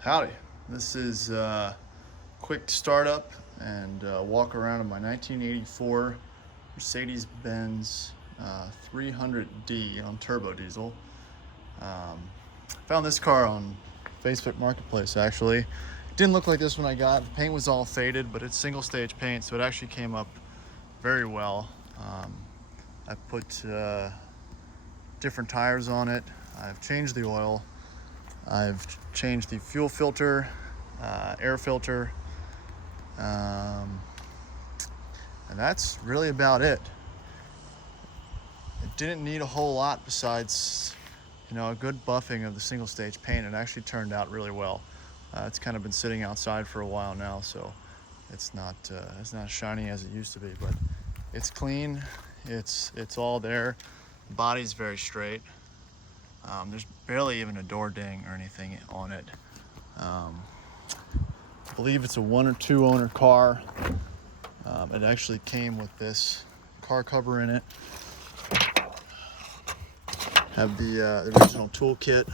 Howdy, this is a quick startup and walk around in my 1984 Mercedes-Benz 300D on turbo diesel. Found this car on Facebook Marketplace actually. Didn't look like this when I got it. The paint was all faded, but it's single stage paint, so it actually came up very well. I put different tires on it. I've changed the oil. I've changed the fuel filter, air filter, and that's really about it. It didn't need a whole lot besides, a good buffing of the single stage paint. It actually turned out really well. It's kind of been sitting outside for a while now, so it's not as shiny as it used to be, but it's clean. It's all there. The body's very straight. There's barely even a door ding or anything on it. I believe it's a 1 or 2 owner car. It actually came with this car cover in it. Have the original toolkit.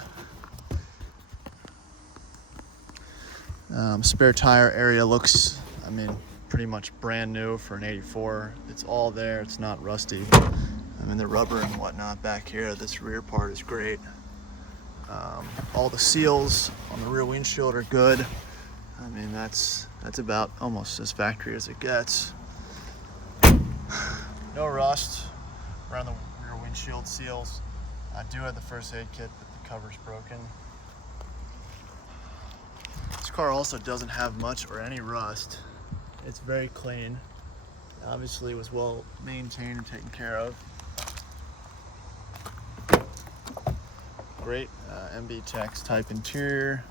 Spare tire area looks, pretty much brand new for an 84. It's all there. It's not rusty. The rubber and whatnot back here, this rear part is great. All the seals on the rear windshield are good. That's about almost as factory as it gets. No rust around the rear windshield seals. I do have the first aid kit, but the cover's broken. This car also doesn't have much or any rust. It's very clean. Obviously it was well maintained and taken care of. Great MB Tex type interior.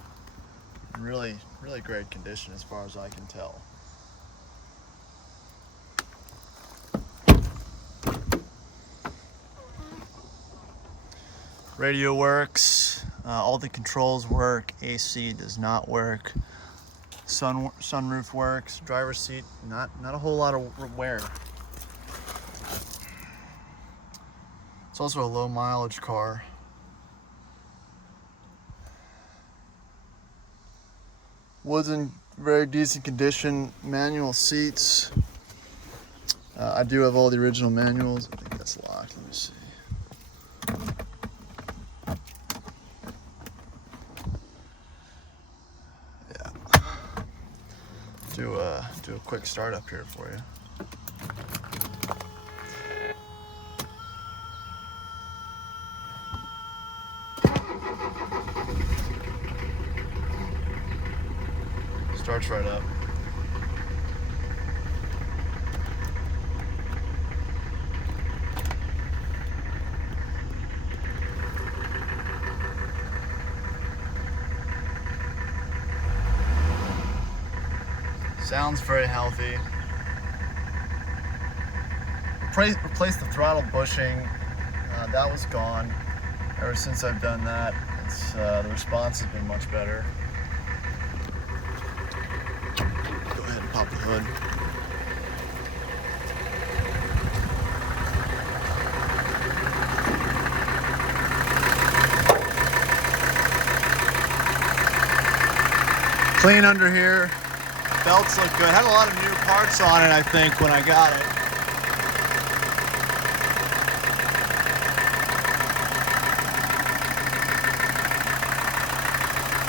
Really great condition as far as I can tell. Radio works, all the controls work, AC does not work, sunroof works, driver's seat, not a whole lot of wear. It's also a low mileage car. Wood's in very decent condition. Manual seats. I do have all the original manuals. I think that's locked. Let me see. Yeah. Do a quick startup here for you. Starts right up. Sounds very healthy. Replaced the throttle bushing. That was gone. Ever since I've done that, the response has been much better. Go ahead and pop the hood. Clean under here. Belts look good. Had a lot of new parts on it, I think, when I got it.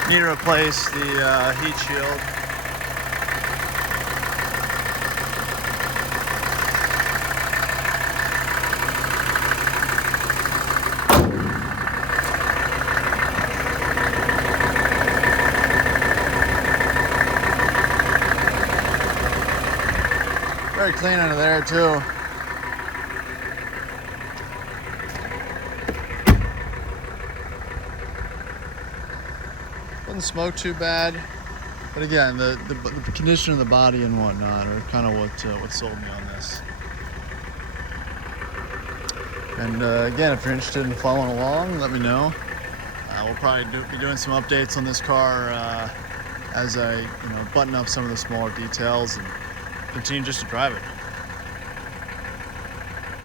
Need to replace the heat shield. Very clean under there too. Doesn't smoke too bad, but again, the condition of the body and whatnot are kind of what sold me on this. And again, if you're interested in following along, let me know. We'll probably be doing some updates on this car as I button up some of the smaller details and continue just to drive it.